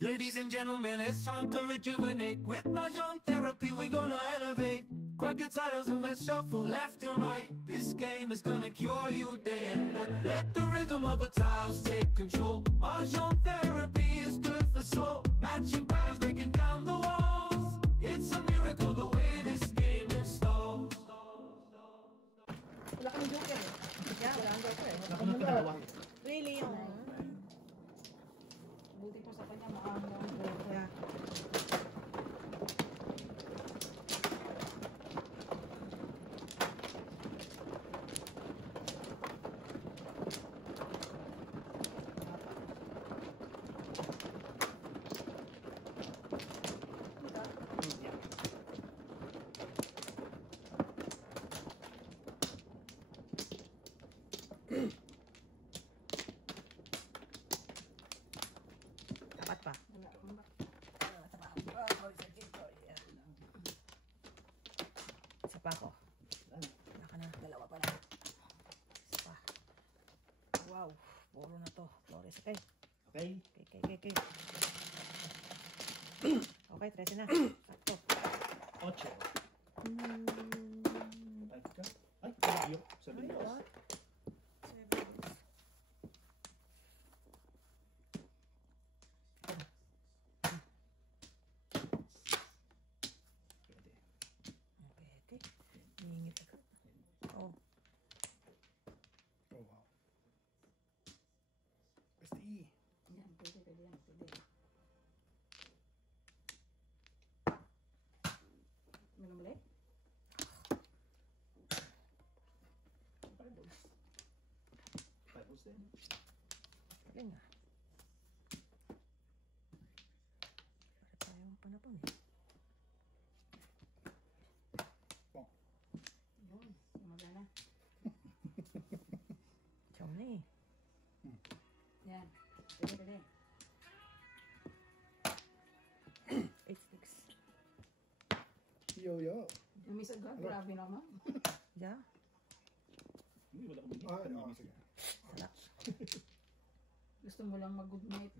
Ladies and gentlemen, it's time to rejuvenate. With Mahjong therapy, we're gonna elevate. Grab your titles and let's shuffle left and right. This game is gonna cure you day and night. Let the rhythm of the tiles take control. Mahjong therapy is good for soul. Matching patterns, breaking down the walls. It's a miracle the way this game installs. Wala kang joker eh. Yeah, wala akong joker eh. Ako na dalawa. Really? Buti po sa kanya maamo ang joker. Yeah. Dapat pa. Wala akong ba? Isa pa ako. Wala ka na. Dalawa pa lang. Isa pa. Wow. Puro na to. Flores. Okay. Okay. Okay. Okay, 13 na. Sakto. 8. Ay, ka. Ay, yung 7 What? dos. 7. Pwede. Okay. Hihingit agad. Oh. Oh, wow. Pwede. Yan, pwede yan, pwede. Minum ulit? 5 balls. 5 balls din. Galing ah. Para tayong panapon eh. Pong. Yun, magana. Chom na eh. Yan, pwede. 8 sticks. Yo. Umis agad, grabe naman. Yeah. Hindi, wala kang Sige. Sarap. Gusto mo lang mag-good night.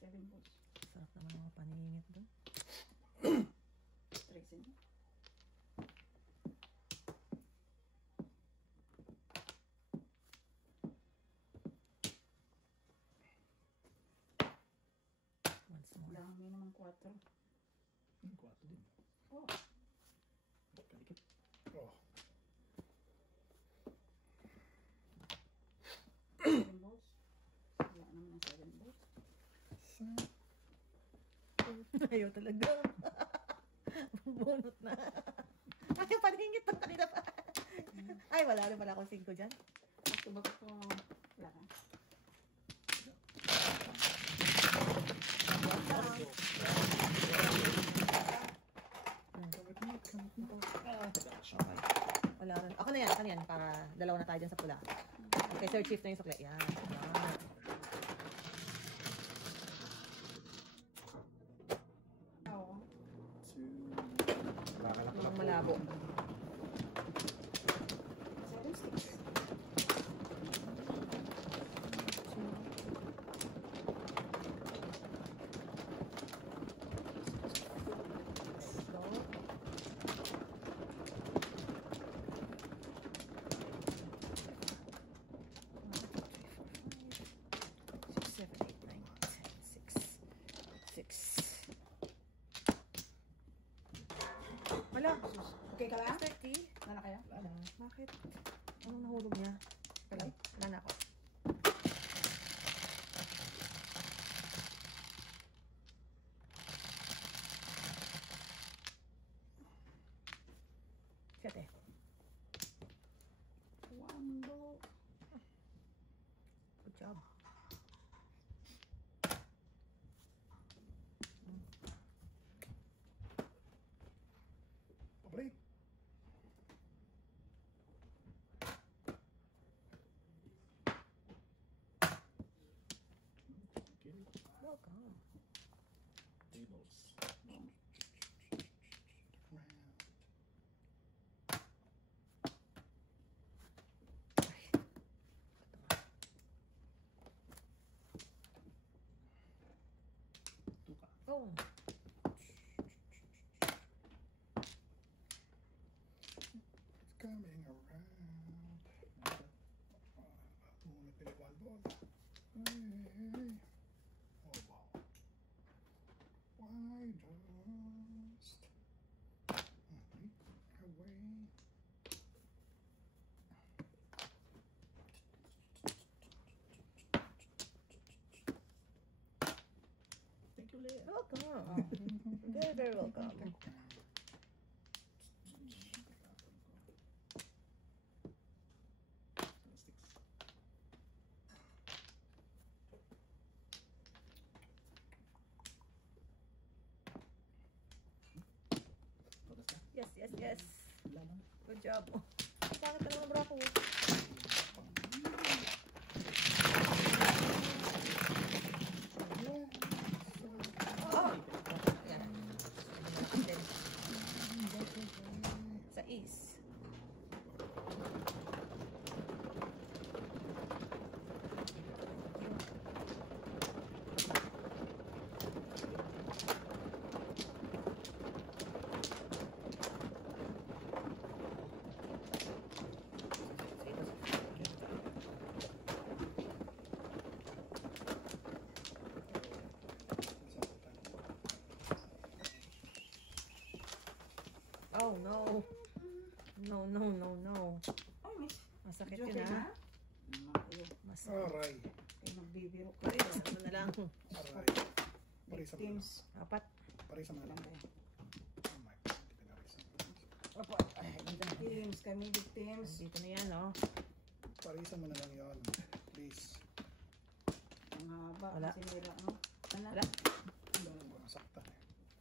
Seven balls. Sarap naman mga paningit doon. Tracing. Once more. Dami naman 4. 4 din. Oh, Kalikit. Oh. 7 balls. Wala naman ang 7 balls. Ayaw talaga. Bunot na. Ay, paningit na kanina pa. Ay, wala rin pala akong 5 dyan. Gusto ba ko wala ka? Okay. Wala rin. Ako na yan. Para dalawa na tayo dyan sa pula. Okay, third shift na yung sukli. Yan. Oo. 2. Ang malabo. 7 sticks. So, 7, 8, 9, 10, 6. 6. Wala. Okay ka lang? 30. Wala na kayo? Wala. Bakit? Anong nahulog niya? Wala na ako. Siyete. 1 ball. Good job. Pabalik. welcome. Tables. Tuka. Oh. It's coming around. Only pili one ball. Hey. Oh wow. Why just away? Thank you, Leah. Welcome. Very, very welcome. Sticks. Todas ka? Yes, yes, yes. Laban. Good job. Oh. Sakit na naman bro ako. Oh. Yan. Then, sa is. Oh no. No, no, no, no. Ay, miss. Masakit Joke yun na. ha. Masakit. Aray. Kaya magbibiro ko. Paris, ano na lang. Aray. Parisa mo na. Teams. Apat. Parisa mo na. Lang kayo. Oh my God. Hindi pinarisa. Opo. Ay, dito na. Teams. Kami victims. Dito na yan, oh. Parisa mo na lang yun. Please. Ang haba. Wala. Sinira, no? Ano? Wala. Masaktan eh.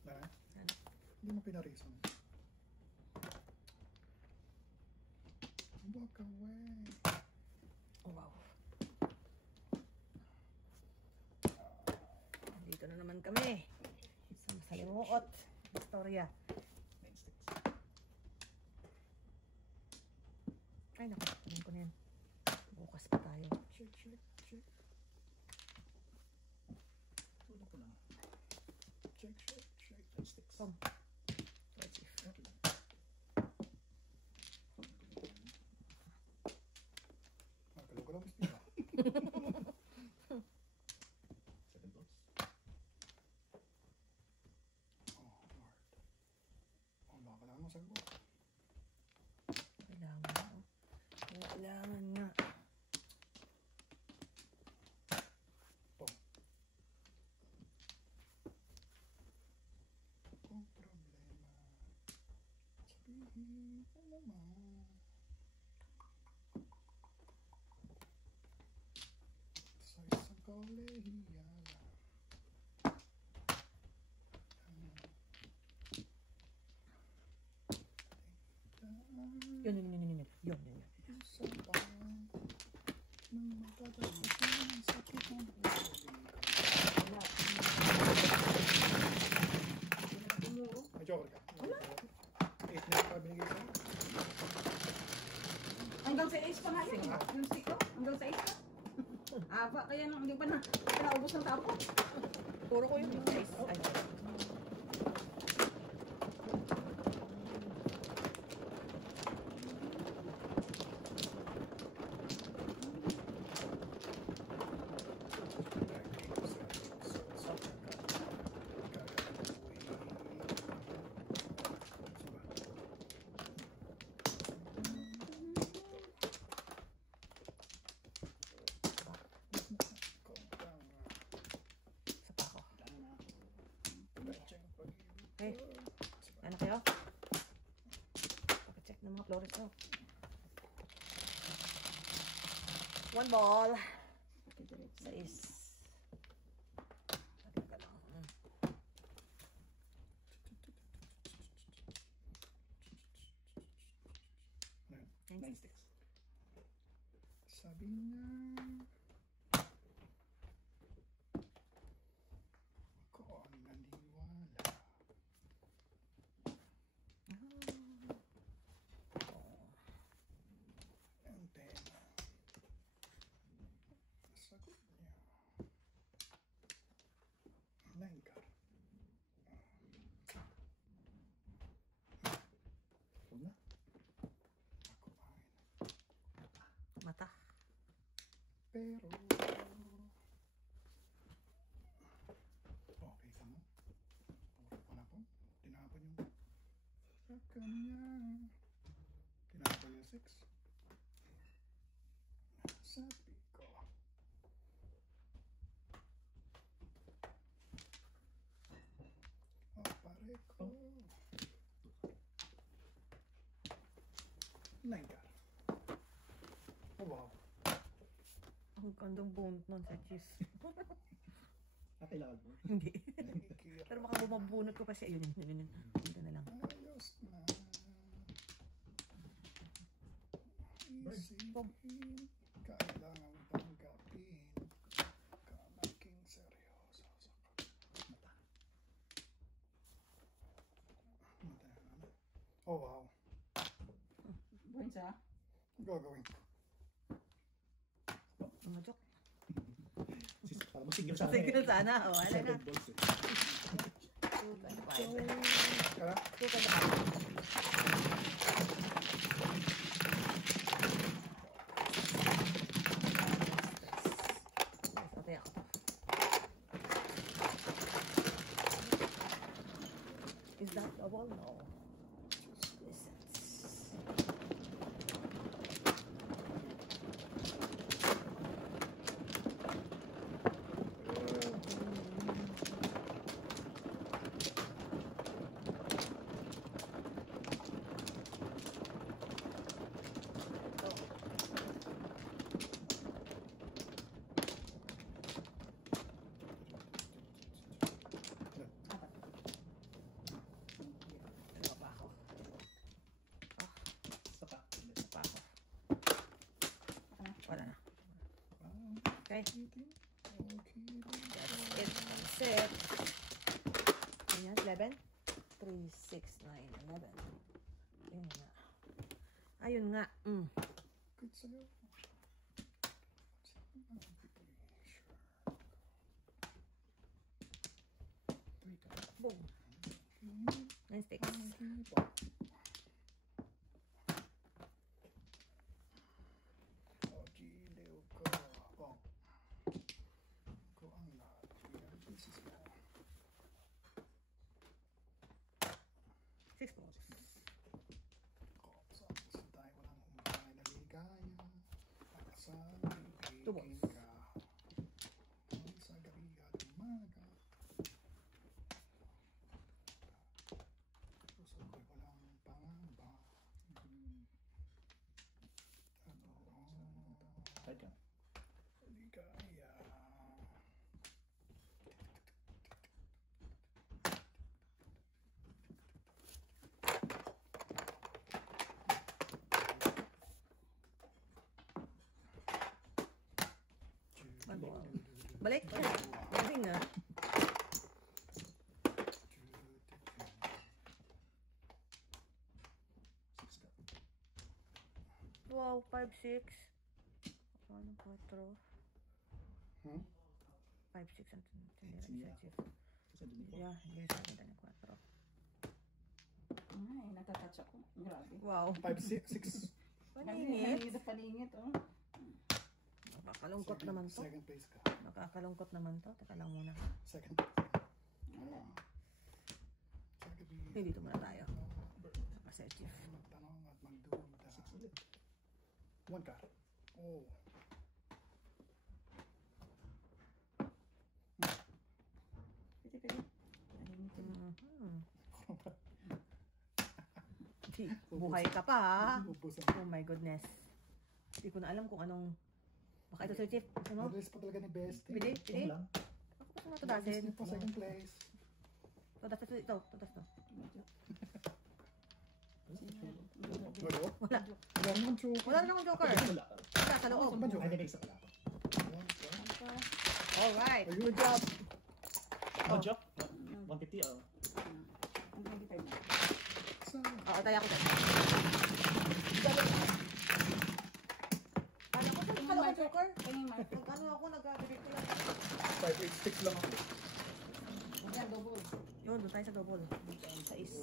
Dahil? Ano? Hindi mo pinarisa mo. Walk away. Oh, wow. Dito na naman kami. Sa masalimuot. Istorya. 9 sticks. Ay, naku. Tanong ko na yan. Bukas pa tayo. Check, check, check. Tulad ko lang. Check, check, check. 10 sticks. Come. Let's see. Magalaw-galaw mas pila. 7 votes. Oh, Lord. Oh, baka lang mo sagot. Kailangan nga. Oh. Kailangan nga. Oh. Kung problema, sabihin ko naman. Sa isang kolehiyala. Yun, yun, yun, yun, yun. Yun, yun, yun. Isa pa nang magtatapos ng sakit ng buhay. Wala. Tumuro. May joker ka? Wala. 8 na pa binigay sa'yo. Hanggang sa 8 pa nga yun. Yung stick ko. Hanggang sa 8 pa. Aba, kaya nung hindi pa na naubos ng tapo. Puro ko yun. Guys. Ay. Isa pa ako. Hey. Ano kayo? Pag-check ng mga flores ko. 1 ball. Sa is. Talaga lang. Nine Thanks. sticks. Sabi niya, pero okay ka mo. Puro pa na po. Tinapon yung sa kanya. Tinapon yung 6. Sabi ko. Pare ko. 9 ka. Oh wow. Ang kandang bunot nun sa cheese. Kailangan mo. Hindi. Pero baka bumabunot ko kasi. Ayun, yun. Dito na lang. Ayos na. Isipin. Kailangan tanggapin. Ka maging seryoso sa mata. Oh wow. Buwan siya. Gagawin ko. Mga joke. Para masigil sana. Sige sana. O, ala na. 7 balls eh. 2.5. Kaya? 2.5. Okay ako. Is that double? No. Listen. Dalawa pa ako. Isa pa. Isa pa ako. Wala na. Okay. That's it. Ayan, 11. 3, 6, 9, 11. Ayun nga. Ayun nga. Good sa'yo. Boom. 9 sticks. Giliw ko. Ko ang lahat. This is mo. 6 balls. Sa tayo walang umpay na ligaya. Pagkasal, 2 balls. ibigin ka. Sa gabi at umaga. Puso ko'y walang pangamba. Ligaya. Balik. Galing na. Wow, 5, 6. Ano, 4. Hmm? 5, 6 ang tinira isa. Yeah, hindi sa akin ng 4. Ay, natatouch ako. Grabe. Wow. 5, 6. Paningit. Paningit, oh. Nakakalungkot naman to. Second place ka. Nakakalungkot naman to. Teka lang muna. Second place. Hindi, dito muna tayo. Sa Paserchief. Magtanong at magduda. 1 ka. Oh. Pwede. Buhay ka pa ha. Ubusan. Oh my goodness. Hindi ko na alam kung anong... Baka ito Sir Chief. Ano? Mabilis pa talaga ni Bestie. Pili? lang. Ako pa sa mga tudasin. Mabilis niya pa second place. Tudas ito. Tudas to. Wala? Wala. Wala naman joke. Wala na akong joker. Wala sa loob. Ba joke? Ay, may isa pala. Alright. Ayun, job. Oh, joke? 150 oh. Oo, tayo ako dyan. Paano ko sa kala ko joker? Ano ako, nag-direct ko lang. 586 lang ako. Yun, doon tayo sa double. Sa is.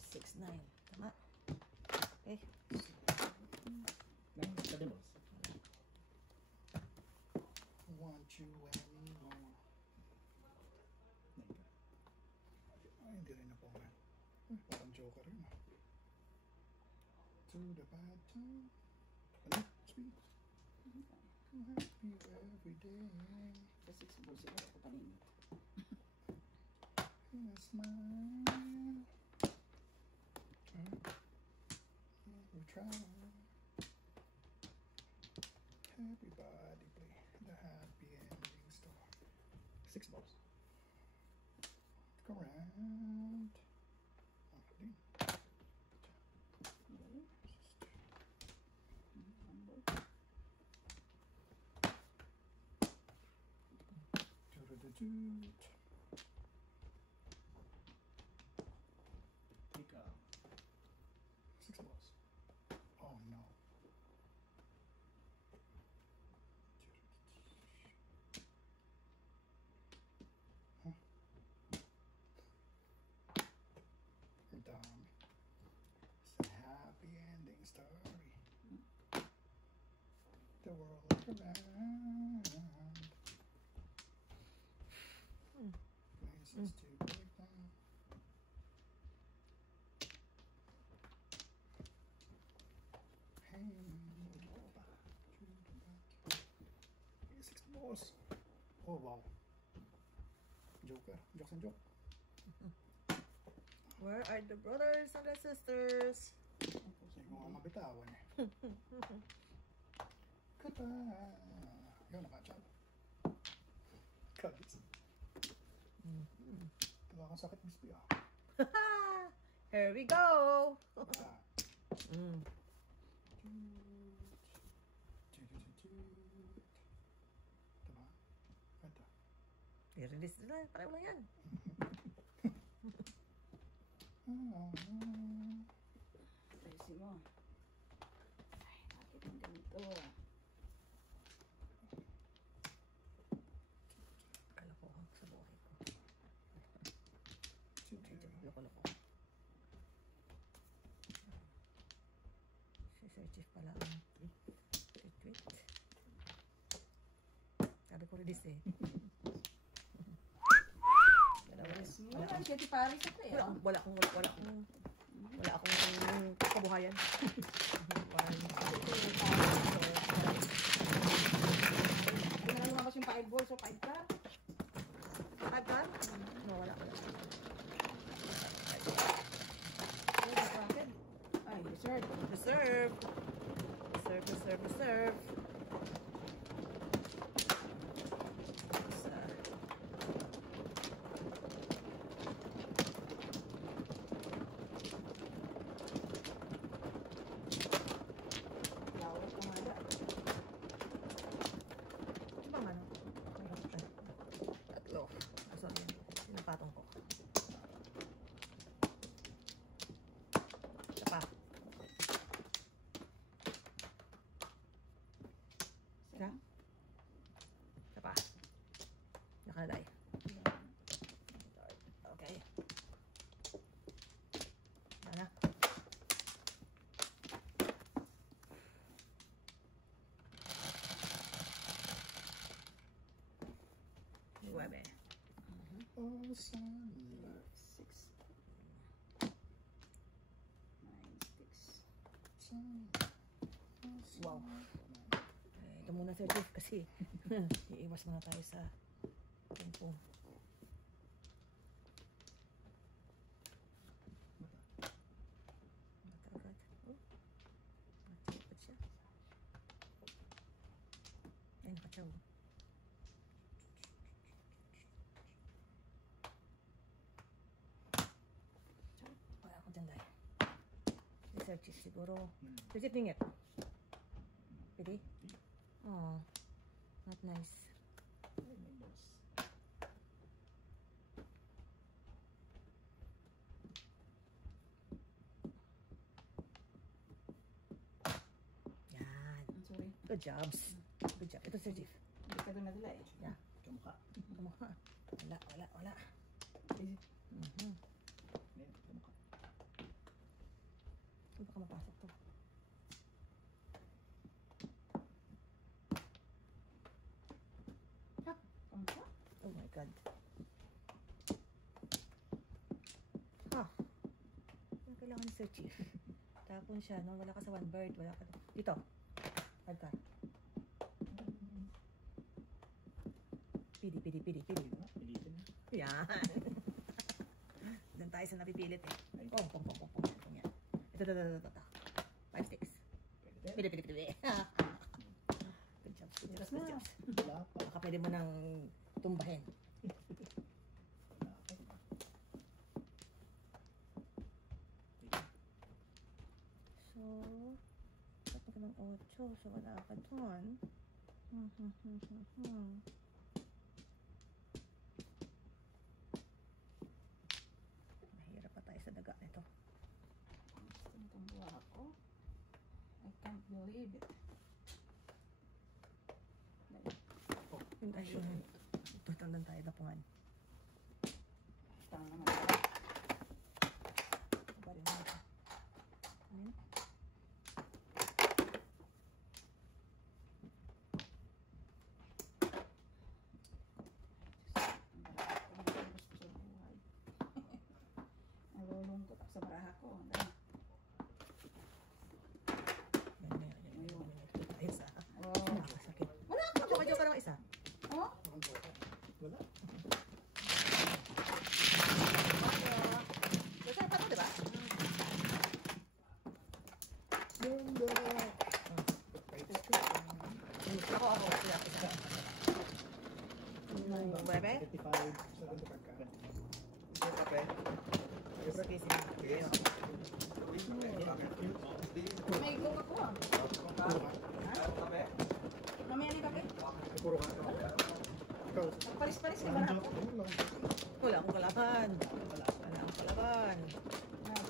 is 6, 9. Tama? Okay. Nine, seven balls. Want you anymore. Nine ka. Ay, hindi rin na po man. Parang joker yun. To the bad time. Ano? Speed. I'm happy every day. Sa 6 balls siguro ako paninit. And I smile. We try. Everybody play the happy ending star. 6 balls. Look around. Din. Toot. Take 6 balls. Oh no. Huh? You're dumb. It's a happy ending story. The world around. Places to break down. Hey, hey, 6 balls. Oh wow. Joker. Jokes and joke. Where are the brothers and the sisters? Hindi ko nga mabitawan eh. Goodbye. Yun, nakachap. Kabis. Wala kang sakit, Miss Pia. Here we go. Ah. Mm. Diba? Ganda. I-release nila. Pareho lang yan. Ayusin mo. Ay, bakit ang ganito? Kalokohan sa buhay ko. Loko-loko. Si Sir Chief pala ang tweet. Sabi ko release eh. Wala ang Katy Perry sa ito eh. Wala akong kabuhayan. Hindi na lang lumabas yung 5 balls o 5 ka. 5 ka? No, wala. Ay, reserve. Reserve. Isa. Lawak ang mga. Ito bang ano? Tatlo. Sorry. Sinapatong ko. Isa pa. Isa. Isa pa. Nakaladay. Okay. Sana. Nueve. Oh, sunlight. 6. 9 sticks. Wow. Ito muna Sir Chief kasi iiwas muna tayo sa tempo. Mata agad. Oh. Matipad siya. Ay, nakatsaw. Wala akong tanday. Sir Chief siguro. Sir Chief, tingit. Pwede? Oh, not nice. Nine balls. Yan. I'm sorry. Good jobs. Good job. Ito Sir Chief. Hindi ka doon nadala eh. Yeah. Kamukha. Wala. Nine, kamukha. mapasok to. Oh my God. Ha. Ano kailangan ni Sir Chief? Tapon siya, no? Wala ka sa one bird. Wala ka. Dito. Pagka. Pili. Pilitin na. Yan. Doon tayo sa napipilit eh. Pong. Yan. Ito. 5 sticks. Pili. Good job. Wala pa. Baka pwede mo nang tumbahin. So, dapat ka ng 8. So, wala ka doon. Mahirap pa tayo sa daga nito. Itong buha ko. I can't believe it. Ayun. Tutandan tayo dapungan. Tama naman. Ba rin natin. Amin? Nalulungkot ako sa baraha ko. Yan. Ito tayo sa... Oh. Nakakasakit. Wala ako! Joke lang isa. Oh? Wala. Basta pa ito, diba? Ganda. Ako. Isa. Bebe? 55. Sa ganda pagka. Isa kape. Superfisi. May coke ako ah. Mamaya ni kape. Puro ka. Ikaw. Paris-paris ka baraha ko. Wala akong kalaban.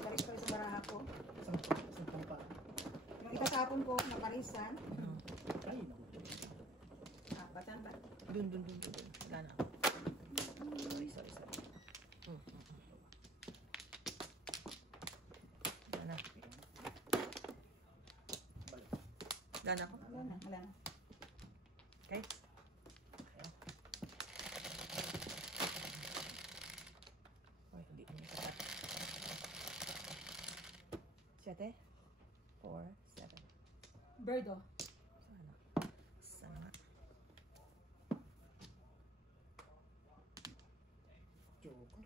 Paris-paris sa baraha ko. Isang pampa. Yung itatapon ko na parisan. Ay, naku. Batan ba? Dun. Wala na. Sorry. Wala na. Wala na. Okay? Ay, hindi ko nito. 7, 4, 7. Bird oh. Sana nga. Joker.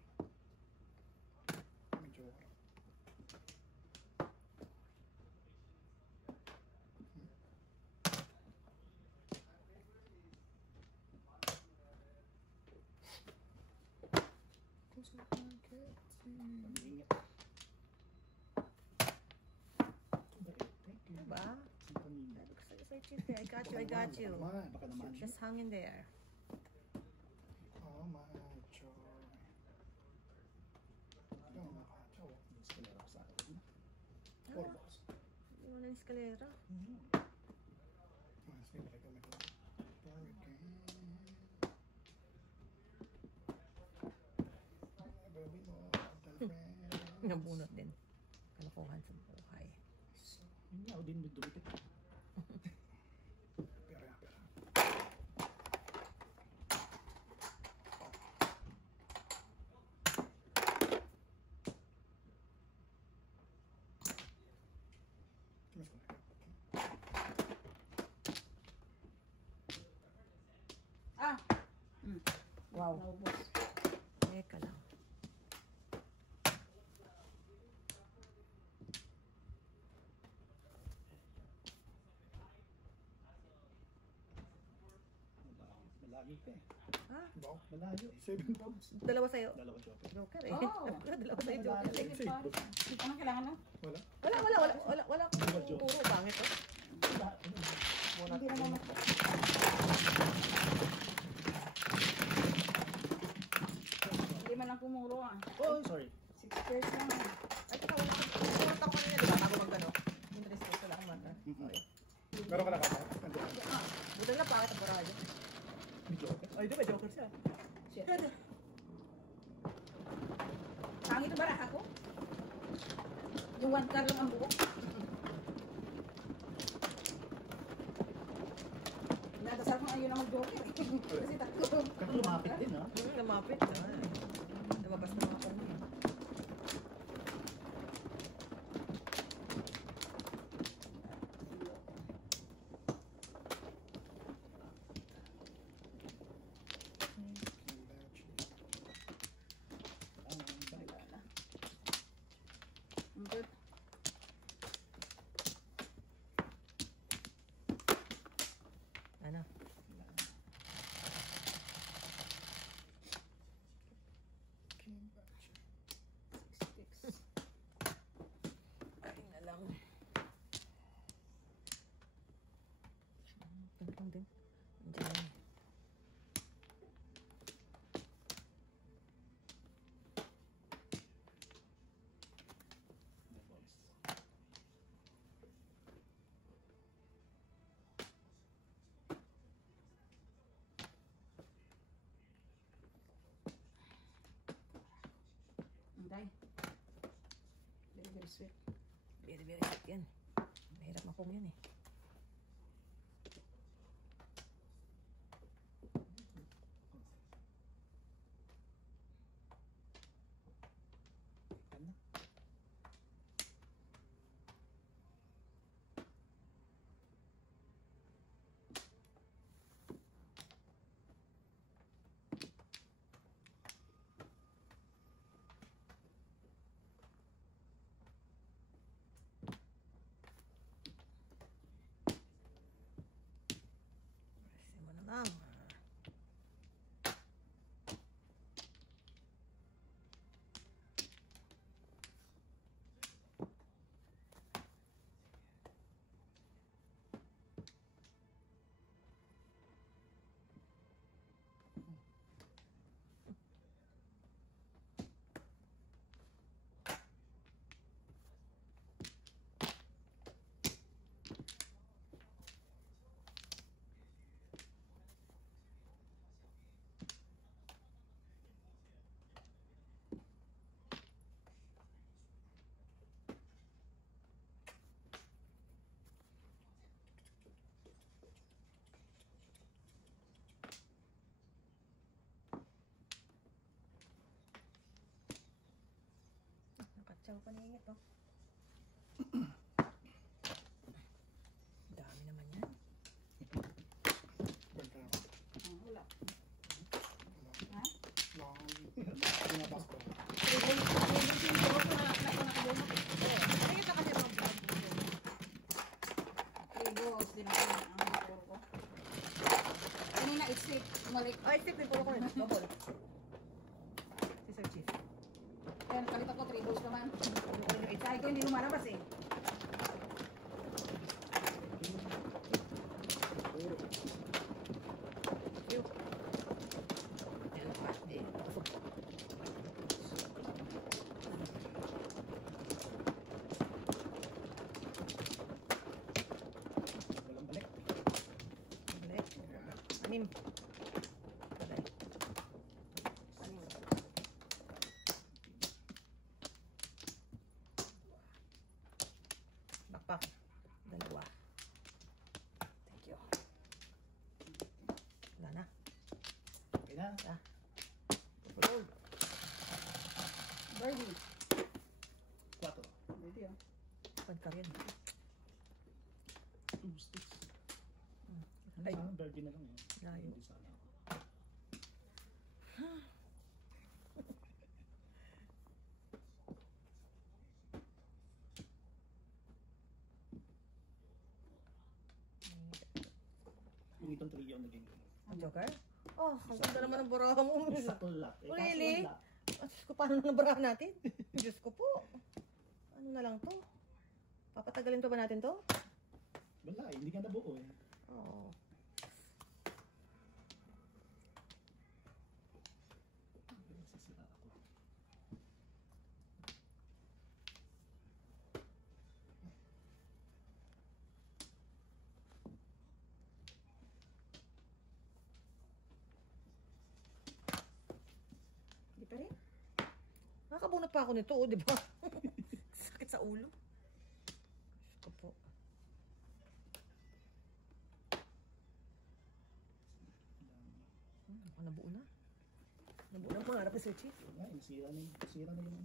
May joker. Ingat. Diba? Pamina. Sir Chief, I got you. Baka naman. Just hang in there. Oh, macho. Oh, macho. Escalera ko sa akin. Four balls. Hindi mo na yung eskalera. Mas nilagay kami ko. Baby mo, girlfriend. Nabunot din. Kalokohan sa buhay. Hindi ako din dumikit. Pera. Tumas ko na. Ah! Wow. Naubos. Teka lang. Malayo ka eh. Ha? Wow, malayo. 7 pounds. Dalawa sa'yo. Dalawa joker. Joker eh. Oh. Dalawa sa'yo joker. Sige pa. Hindi ko na kailangan na. Wala. Wala akong puro bangit oh. Hindi na naman. Hindi man lang pumuro ah. Oh, sorry. 6 pairs lang ah. Ay, teka, wala akong puro ako kanina, diba? Bago magano. Interest ko wala akong mata. Sorry. Meron ka na kapa? Buta na pangit ang barado. May joker. Ay, di ba joker siya? Shit. Pangit ang baraha ko. Yung 1 card lang ang buhok. yun ang joker. Kasi tatlo. Kasi lumapit din, ha? Lumapit. Lumabas na mga kami. Good. Ano? Kain na lang. Ganitong din. Andiyan lang. Antay. Very, very sweet. Very, very hot yan. Mahirap makong yan eh. Kasi mo na lang. Nakatsaw pa niingit oh. Dami naman yan. Wala. Ha? Pinabas ko. Ayun na kasi mga vlog. Tribos din ako ang motor ko. Kanina isip, umalik. Ay, stick din puro ko rin. Bubble. Si Sir Chief. Kaya nakalit ako, tribos naman. Sabi ko hindi lumalabas eh. Walang balik. Anim. Bakpak. Dalawa. Thank you. Wala na. Okay na. Pupulog. Birdie. 4. Birdie oh. Pagka rin. 2 sticks. Ay. Sana birdie na lang yun. Layo. Hindi sana ako. Yung itong trio naging Ang joker? Oh, ang ganda naman ng burahan mo. isa pala. Eh, kaso Really? wala. Oh, Diyos ko, paano na nabarahan natin? Diyos ko po. Ano na lang to? Papatagalin pa ba natin to? Wala eh, hindi ka nabuo eh. Oo. Sisira ako. Hindi pa rin. Nakakabunot pa ako nito, oh, di ba? Sakit sa ulo. Diyos ko po. nabuo na. Nabuo na ang pangarap ni Sir Chief. Nga, sira na yung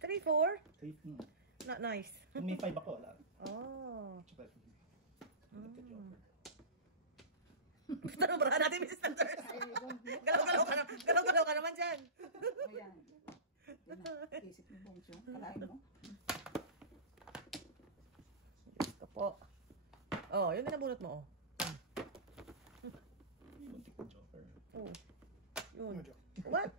3, 4. 3. Not nice. Kung may 5 ako, wala. Oh. Tsaka, Joker. Gusto na barahan natin, Mrs. Sanders. Galaw-galaw ka naman dyan. Ayan. Isip mo bong siya. Kalahin mo. Gusto po. Oh, yun na nabunot mo, oh. Muntik na Joker. Oh. Yun. Ano, Joe? What?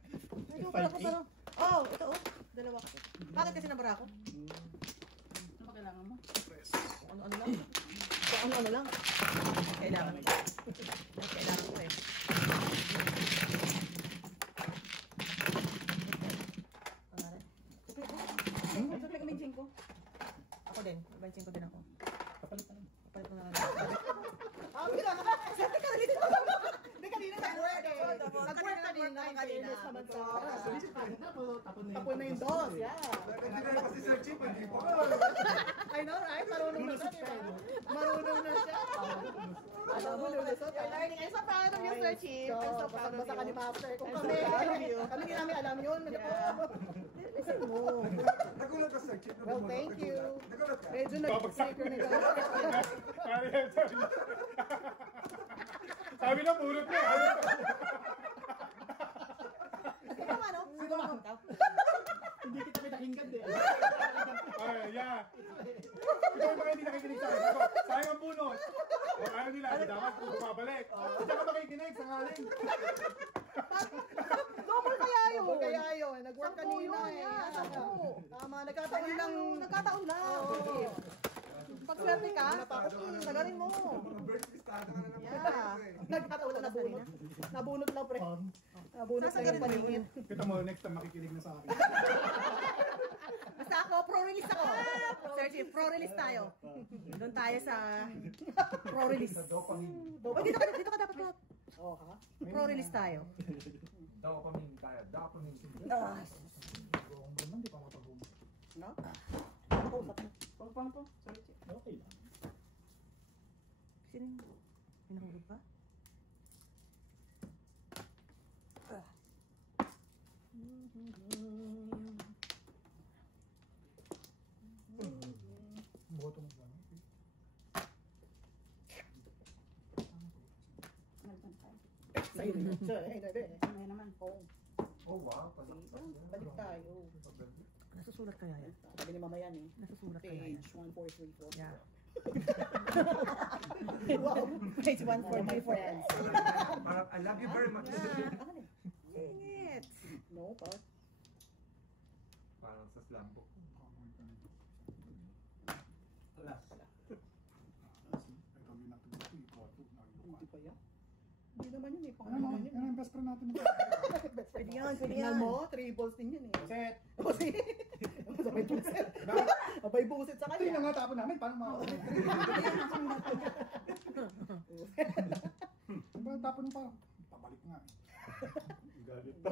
Medyo pala ko parang... Oh, ito, oh. Dalawa kasi. Bakit kasi nabara ako? Ano ba kailangan mo? Press. Kung ano-ano lang. Kung ano-ano lang. Kailangan ko. Kailangan ko eh. Pangalan? Sabi kami ko. Ako din. 25 din ako. Kapalit na lang. Kapalit ko na lang. Siyempre ka na dito. Hindi kanina nag-work eh. Nag-work kanina. Kanina naman sa Tapon na yung dos. Kasi Sir Chief, hindi po. I know, right? Marunong na siya, diba? Marunong na siya. Alam mo, lulusot. Learning. I'm so proud of you, Sir Chief. I'm so proud of you. Basta ka ni Master. Kung kami namin alam yun. Listen mo. Nagulat ka, Sir Chief. Well, thank you. Nagulat ka. Medyo nag-sticker na gano'n. Sabi na, purot na. Ikaw ano? Sino ba? Hindi kita pinakinggan eh. Ay, yeah. Ikaw ba hindi nakikinig sa akin? Ako, sayang ang bunot. O ayaw nila, dapat bumabalik. Hindi ka makikinig sa ngaling. Double kaya yun. Nag-work kanina eh. Tama, nagkataon lang. Pag swerte ka, sagarin mo. Yeah. Nagkataon lang nabunot. Nabunot lang, pre. Nabunot lang yung paningin. Kita mo, next time makikinig na sa akin. Basta ako, pro-release ako. Sir Chief, pro-release tayo. Doon tayo sa pro-release. Oh, dito ka dapat lahat. Oh, ha? Pro-release tayo. Dopamine tayo. Dopamine. Ah, Ang ganda, hindi pa mapag-home. No? Pakausap mo. Pagpang po. Sorry, Chief. Okay lang. sino yung pinahulog pa? Boto mo ba? Sa'yo rin. May naman po. Oh, wow. Balik tayo. Nasusulat kaya yan? Sabi ni Mama yan eh. Nasusulat kaya yan? Page 1434. Yeah. Wow. Page 144. Parang, I love you very much. Ingit! No, pa. Parang sa slam book. Wala. Hindi pa yan. Hindi naman yun eh. Pangalan yun. Yan ang best friend natin. Pwede yan, pwede Tingnan yan. mo, 3 balls din yun eh. Set! O sige. Sabay buset. Sabay buset sa Ito yung kanya. nga tapon namin. Paano makakapit? Diba tapon pa? Pabalik nga. Galit pa.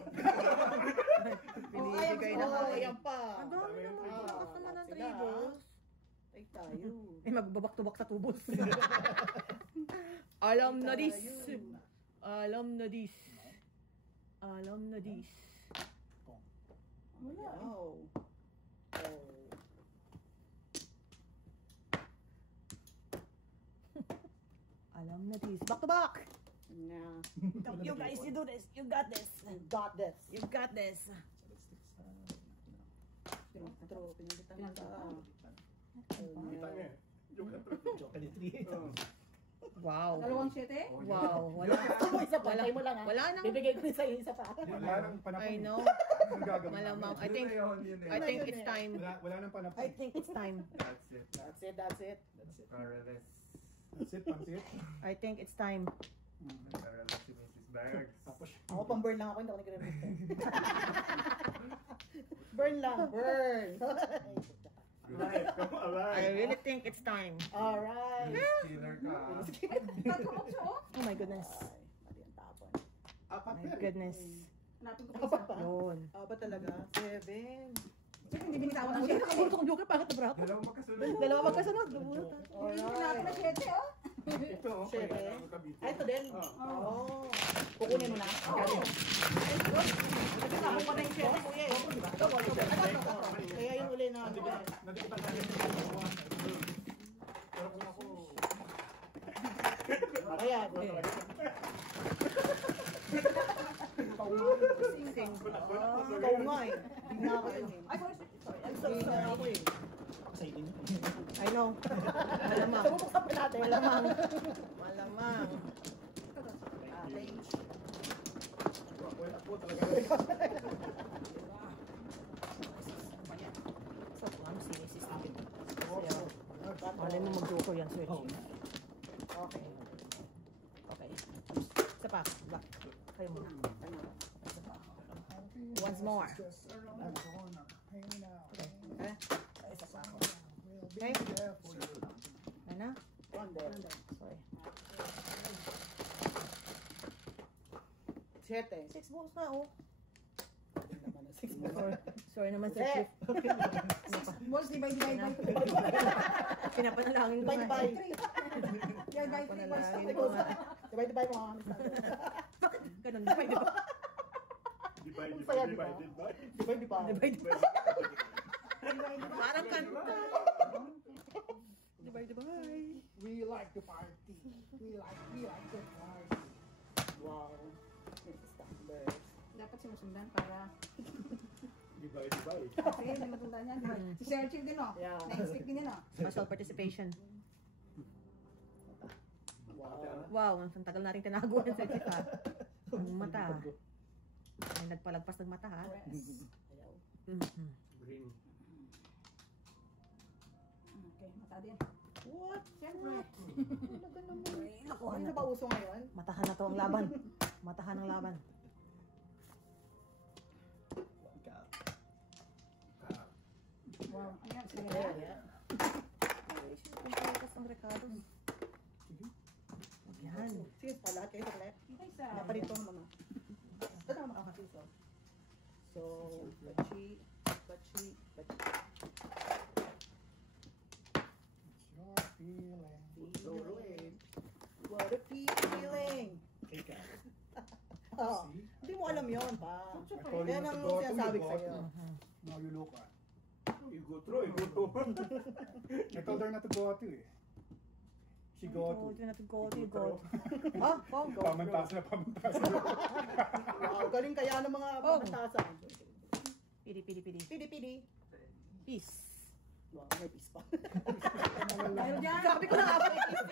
Pinibigay na nga. Ayan pa. Ang dami naman. Lakas naman ng tribbles. Ay tayo. Eh, magbabak-tubak sa tubos. Alam na this. Alam na this. Alam na this. Wala. Oh. Alam na this. Back to back! Nah. You guys, you do this. You got this. I got this. You got this. Pinalitan na sa... Joker ni 3. Wow. Dalawang 7? Wow. Wala. Isa pa, tayo mo lang ha. Wala nang... Bibigay ko rin sa isa pa. Wala nang panapon. I know. Ang gagawin Malamang. namin. I think it's time. Wala nang panapon. I think it's time. That's it. That's it, that's it. Paralysis. That's it, pansit. I think it's time. Paralysis si Mrs. Bergs. Tapos, Ako pang burn lang ako, hindi ako nag-register. Burn lang, burn. I really think it's time. Alright. Killer ka. Oh my goodness. Mali ang tapon. apat My pa yan. goodness. Hanapin ko pa pa. Yun. Apat talaga. 7. Hindi binitawan ng joker. Kabulto kong joker. Bakit na brato? Dalawang magkasunod. Dalawa magkasunod. Alright. Natin na 7, oh. Ito, oh. Siyempre. Sa Cavite. Ay, ito din. Oo. Kukunin mo na. Oo. Kasi tama pa na yung share ko eh. Ito, kaya yung uli na. Natikitan namin yung mga pero kung ako, Ayan. Ikaw nga eh. Hindi na ako yun eh. Ay, sorry. I'm so sorry ako eh. Exciting. I know. Malamang. Tumupok pa natin. Malamang. Malamang. ako talaga. So, clumsy. Stupid. Malay mo mag-joker yan, Sir. Okay. Okay. Isa pa. Back. Kayo muna. Isa pa. Once more. Okay. Isa pa ako. Okay? Ayun na? Sorry. 7. 6 balls na, oh. 6 balls. Sorry naman, Sir Chief. Balls, divide by 2. Pinapanalangin ko nga. Bye-bye. Divide by 3 balls. Pinapanalangin ko nga. Bye-bye mo. Bakit ganun? Di ba? Di ba? Parang kanta. Di ba? We like the party. We like the party. Wow. Standard. Dapat sinusundan para Divide. kasi hindi matunda niya. Si Sir Chief din, oh. Yeah. Next week din yan, oh. Muscle participation. Wow. Wow, ang tagal nating tinaguan sa Chief, ha? Ang mata. May nagpalagpas ng mata, ha? Yes. Mhm. Green. Okay, mata din. What? Siyempre. Naku, Ano ano na ba uso ngayon? Matahan na to ang laban. Matahan ang laban. Wow. Ayan, sige. Yeah. Kung palikas ang Ricardo. Yan. Sige, pa lahat kayo sa left. Okay, sa... Naparito naman. Ito na makakasiso. So, bachi. Your feeling. Feeling. What a feeling. Oh, hindi mo alam yun pa. Yan ang sinasabi ko sa'yo. Now you look at. You go through, you go to. I told her not to go to eh. She go to. Go to. Oh, go. Pamantas na. Wow, galing kaya ng mga pamatasan. Pidi. Pidi. Peace. Wow, may peace pa. Dahil dyan. Sabi ko na nga ba, peace.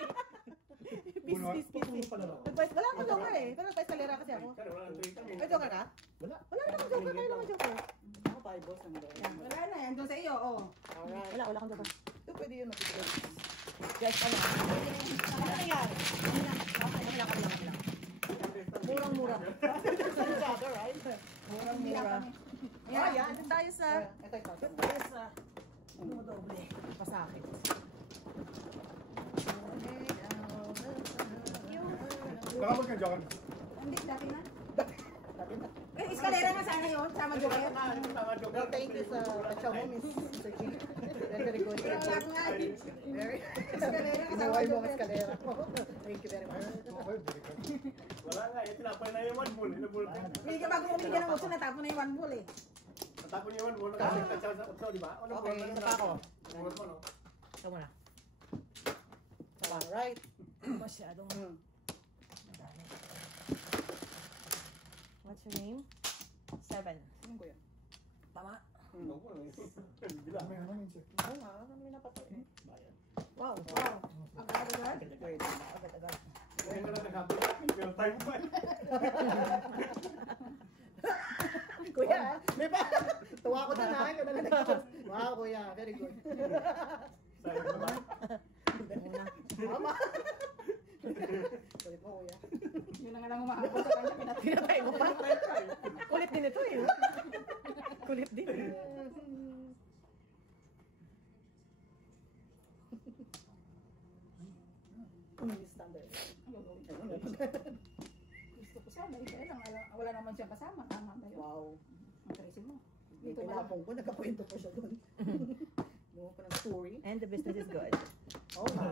Peace. Wala akong joker eh. Pero nagpa-eskalera kasi ako. Ay, joker ka? Wala. Wala namang joker. Kayo naman joker. Ako, 5 balls ang doon. Wala na, yan doon sa iyo, oh. Alright. Wala akong joker. Ito pwede yun. Guys, ano? Ano nangyari? Murang-mura. Joker, right? Murang-mura. Ayan. Ayan, dun tayo sa... Ito. Dun tayo sa... Dumodoble. Pasakit. Baka magka-joker. Hindi, dati na. Eh, eskalera na sana yun. Sama joker. Well, thank you sa pachaw mo, Miss Sir G. Very good. Pero wala ko nga. Very Eskalera kasama Inuway mo ang joker. eskalera. Thank you very much. Wala nga, eh, tinapay na yung 1 bull. Inabul ka. Hindi ka bago umigyan ng utso, natapon na yung 1 bull, eh. Natapon yung 1 bull. Nakasagta siya sa utso, di ba? Ano Okay, bull? isa pa ako. Bull mo, no? Ito muna. Alright. Masyadong... madami. What's your name? 7. Sino ko yun? Tama. Ano bull? Bila. May ano yun siya. Oo nga, ano may napatay eh. Wow. Agad-agad. Wait, agad-agad. Ngayon na lang naghabi. Pero time pa. Kuya, may pa. Tuwa ko na na. Wow, kuya. Very good. Sabi mo ba? Muna. Tama. Kulit mo, kuya. Yun na nga lang umahabol sa kanya. Pinatay mo pa. Kulit din ito eh. Kulit din. Standard. Gusto ko sana, isa lang. Wala naman siyang kasama. Tama ba yun? Wow. Ang tracing mo. May Dito na lang. pinapong ko, nagkakwento pa siya doon. Mo pa ng story. And the business is good. Oo nga.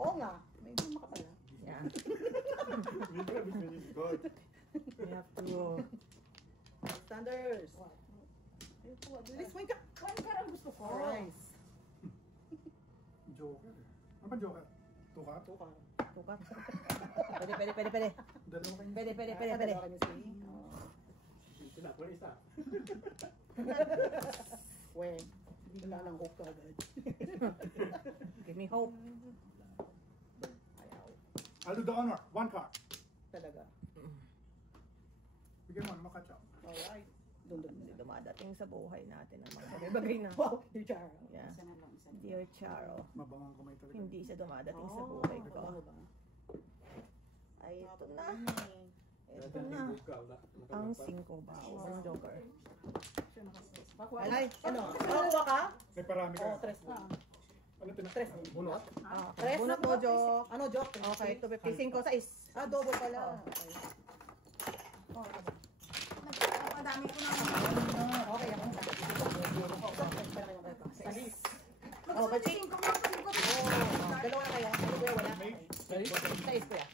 Oo nga. May buma ka pala. Good. We have to... Standards. Bilis mo ka. One ang gusto ko. Rice. Joker. Ano ba Joker? Tukat? Tukat. Pwede. Dalawa kayo. Pwede. Tinapon isa. Weng. Wala lang hope ka agad. Give me hope. Ayaw. I'll do the honor. One card. Talaga. Bigyan mo, makatch up. Alright. Doon dumadating sa buhay natin ang mga bagay-bagay na. Wow, Dear Charo. Yeah. Isa na lang, isa na. Dear Charo. Mabangang kamay talaga. Hindi siya dumadating sa buhay ko. Ay, ito na. Ito na. Ang 5 ba? Ang Joker. Alay, ano? Nakuha ka? May parami ka. Tres. Ano ito na? Tres. Bunot? Tres na po, Jok. Ano, Jok? Okay, 255 sa is. Double pala. Napakadami ko na. Okay, ako. Salis. Oh, bachi. Mag-sing ko mga pagod. Dalawa na kayo. Ano ba wala? May Sa is ko yan.